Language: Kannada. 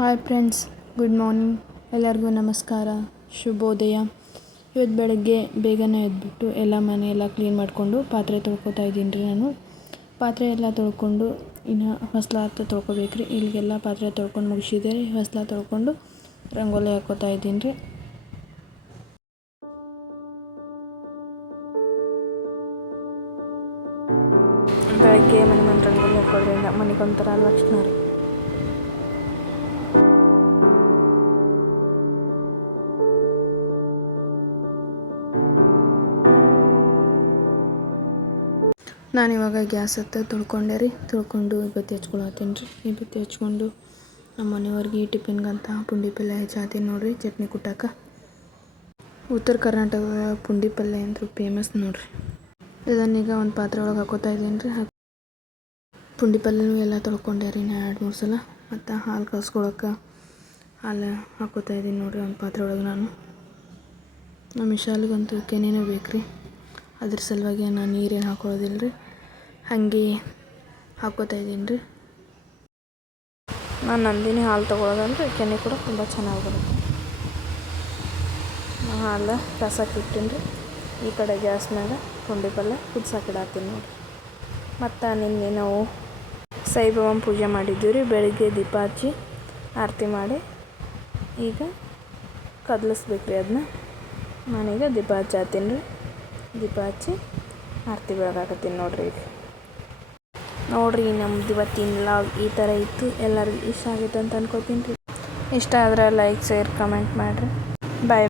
Hi friends, good morning. ಎಲ್ಲರಿಗೂ ನಮಸ್ಕಾರ, ಶುಭೋದಯ. ಇವತ್ತು ಬೆಳಗ್ಗೆ ಬೇಗನೆ ಎದ್ಬಿಟ್ಟು ಎಲ್ಲ ಮನೆಯೆಲ್ಲ ಕ್ಲೀನ್ ಮಾಡಿಕೊಂಡು ಪಾತ್ರೆ ತೊಳ್ಕೊತಾ ಇದ್ದೀನಿ ರೀ. ನಾನು ಪಾತ್ರೆ ಎಲ್ಲ ತೊಳ್ಕೊಂಡು ಇನ್ನು ಹೊಸ್ಲು ತೊಳ್ಕೊಬೇಕು ರೀ. ಇಲ್ಲಿಗೆಲ್ಲ ಪಾತ್ರೆ ತೊಳ್ಕೊಂಡು ಮುಗಿಸಿದೆ ರೀ. ಹೊಸ್ಲು ತೊಳ್ಕೊಂಡು ರಂಗೋಲಿ ಹಾಕ್ಕೋತಾ ಇದ್ದೀನಿ ರೀ. ಬೆಳಗ್ಗೆ ಮನೆ ರಂಗೋಲಿ ಹಾಕೋದ್ರಿಂದ ಮನೆಗೊಂಥರ ಲಕ್ಷಣ ರೀ. ನಾನಿವಾಗ ಗ್ಯಾಸ್ ಹತ್ತ ತೊಳ್ಕೊಂಡೆ ರೀ. ತೊಳ್ಕೊಂಡು ಬತ್ತಿ ಹಚ್ಕೊಳತ್ತೀನಿ ರೀ. ಈ ಬತ್ತಿ ಹಚ್ಕೊಂಡು ನಮ್ಮ ಮನೆಯವ್ರಿಗೆ ಟಿಫಿನ್ಗಂತ ಪುಂಡಿ ಪಲ್ಯ ಹೆಚ್ಚಾತೀನಿ ನೋಡಿರಿ. ಚಟ್ನಿ ಕುಟ್ಟಾಕ ಉತ್ತರ ಕರ್ನಾಟಕದ ಪುಂಡಿ ಪಲ್ಯ ಅಂತೂ ಫೇಮಸ್ ನೋಡಿರಿ. ಇದನ್ನೀಗ ಒಂದು ಪಾತ್ರೆ ಒಳಗೆ ಹಾಕೋತಾ ಇದ್ದೀನಿ ರೀ. ಪುಂಡಿ ಪಲ್ಯನೂ ಎಲ್ಲ ತೊಳ್ಕೊಂಡೆ ರೀ 2-3 ಸಲ. ಮತ್ತು ಹಾಲು ಕಾಸ್ಕೊಳಕ್ಕೆ ಹಾಲು ಹಾಕೋತಾ ಇದ್ದೀನಿ ನೋಡಿರಿ ಒಂದು ಪಾತ್ರೆ ಒಳಗೆ. ನಮ್ಮ ವಿಶಾಲಿಗಂತೂ ಕೆನೆನೂ ಬೇಕು ರೀ. ಅದ್ರ ಸಲುವಾಗಿ ನಾನು ನೀರೇನು ಹಾಕೊಳ್ಳೋದಿಲ್ಲ ರೀ, ಹಾಗೆ ಹಾಕ್ಕೋತಾ ಇದ್ದೀನಿ ರೀ. ನಾನು ನಂದಿನಿ ಹಾಲು ತೊಗೊಳೋದಂದ್ರೆ ಕೆನೆ ಕೂಡ ತುಂಬ ಚೆನ್ನಾಗಿ ಬರುತ್ತೆ. ಹಾಲು ಕಾಸಕ್ಕೆ ಇಟ್ಟಿನಿ ರೀ. ಈ ಕಡೆ ಗ್ಯಾಸ್ನಾಗ ಪುಂಡಿ ಪಲ್ಯ ಕುದಿಸಾಕಿಡತ್ತೀನಿ ನೋಡಿರಿ. ಮತ್ತು ನಿನ್ನೆ ನಾವು ಸಾಯಿಬಾಬಾನ ಪೂಜೆ ಮಾಡಿದ್ದೀವಿ ರೀ. ಬೆಳಿಗ್ಗೆ ದೀಪ ಹಚ್ಚಿ ಆರತಿ ಮಾಡಿ ಈಗ ಕದಲಿಸ್ಬೇಕು ರೀ ಅದನ್ನ. ನಾನೀಗ ದೀಪ ಹಚ್ಚಾತೀನಿ ರೀ. ದೀಪ ಹಚ್ಚಿ ಆರತಿ ಬೆಳಗಾಕತ್ತೀನಿ ನೋಡಿರಿ. ಈಗ ನೋಡಿರಿ, ನಮ್ದು ಇವತ್ತಿನ ವ್ಲಾಗ್ ಈ ಥರ ಇತ್ತು. ಎಲ್ಲರಿಗೂ ಇಷ್ಟ ಆಗೈತೆ ಅಂತ ಅನ್ಕೋತೀನಿ ರೀ. ಇಷ್ಟ ಆದರೆ ಲೈಕ್, ಶೇರ್, ಕಮೆಂಟ್ ಮಾಡಿರಿ. ಬಾಯ್.